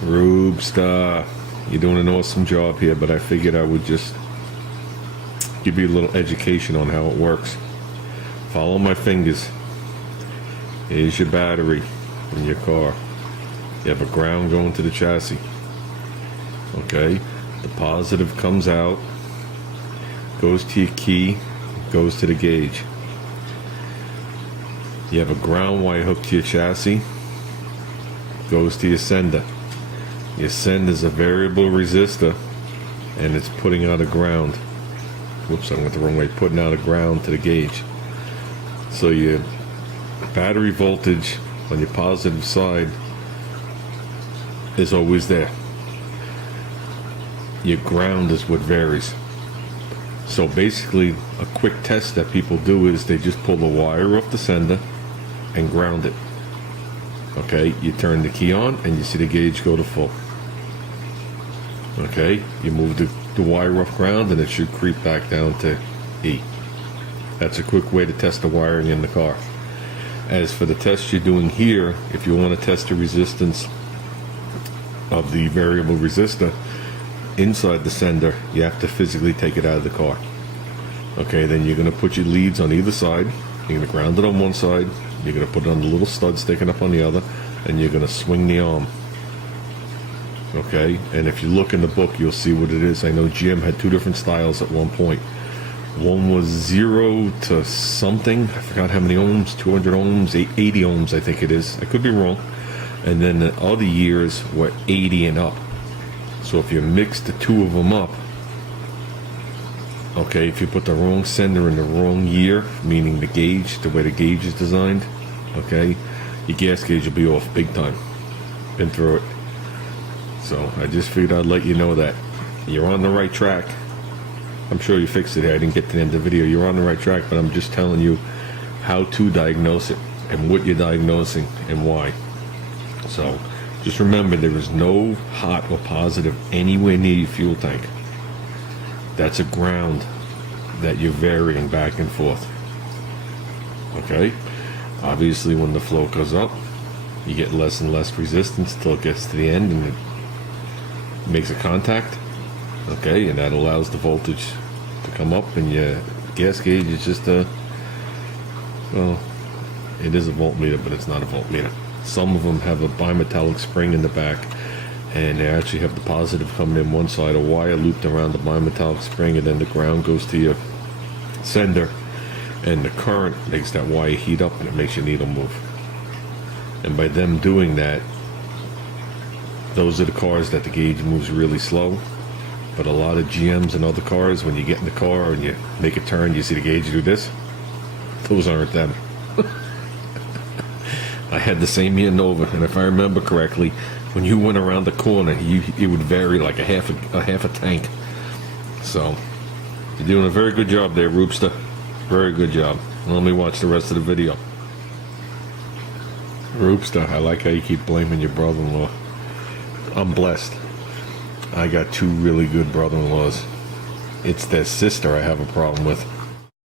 Reubster, you're doing an awesome job here, but I figured I would just give you a little education on how it works. Follow my fingers. Here's your battery in your car. You have a ground going to the chassis. Okay, the positive comes out, goes to your key, goes to the gauge. You have a ground wire hooked to your chassis, goes to your sender. Your sender is a variable resistor, and it's putting out a ground. Whoops, I went the wrong way. Putting out a ground to the gauge. So your battery voltage on your positive side is always there. Your ground is what varies. So basically, a quick test that people do is they just pull the wire off the sender and ground it. Okay, you turn the key on and you see the gauge go to full. Okay, you move the wire off ground and it should creep back down to E. That's a quick way to test the wiring in the car. As for the test you're doing here, if you want to test the resistance of the variable resistor inside the sender, you have to physically take it out of the car. Okay, then you're going to put your leads on either side. You're going to ground it on one side, you're going to put it on the little stud sticking up on the other, and you're going to swing the arm. Okay, and if you look in the book, you'll see what it is. I know GM had two different styles at one point. One was 0 to something, I forgot how many ohms, 200 ohms, 80 ohms I think it is. I could be wrong. And then the other years were 80 and up. So if you mix the two of them up, okay, if you put the wrong sender in the wrong year, meaning the gauge, the way the gauge is designed, okay, your gas gauge will be off big time. Been through it. So I just figured I'd let you know that you're on the right track. I'm sure you fixed it here. I didn't get to the end of the video. You're on the right track, but I'm just telling you how to diagnose it and what you're diagnosing and why. So just remember, there is no hot or positive anywhere near your fuel tank. That's a ground that you're varying back and forth. Okay? Obviously, when the flow goes up, you get less and less resistance until it gets to the end and it makes a contact. Okay, and that allows the voltage to come up, and your gas gauge is just well, it is a voltmeter, but it's not a voltmeter. Some of them have a bimetallic spring in the back, and they actually have the positive coming in one side, a wire looped around the bimetallic spring, and then the ground goes to your sender, and the current makes that wire heat up, and it makes your needle move. And by them doing that, those are the cars that the gauge moves really slow. But a lot of GMs and other cars, when you get in the car and you make a turn, you see the gauge do this. Those aren't them. I had the same here in Nova, and if I remember correctly, when you went around the corner, it would vary like a half a tank. So you're doing a very good job there, Reubster. Very good job. Let me watch the rest of the video. Reubster, I like how you keep blaming your brother-in-law. I'm blessed. I got two really good brother-in-laws. It's their sister I have a problem with.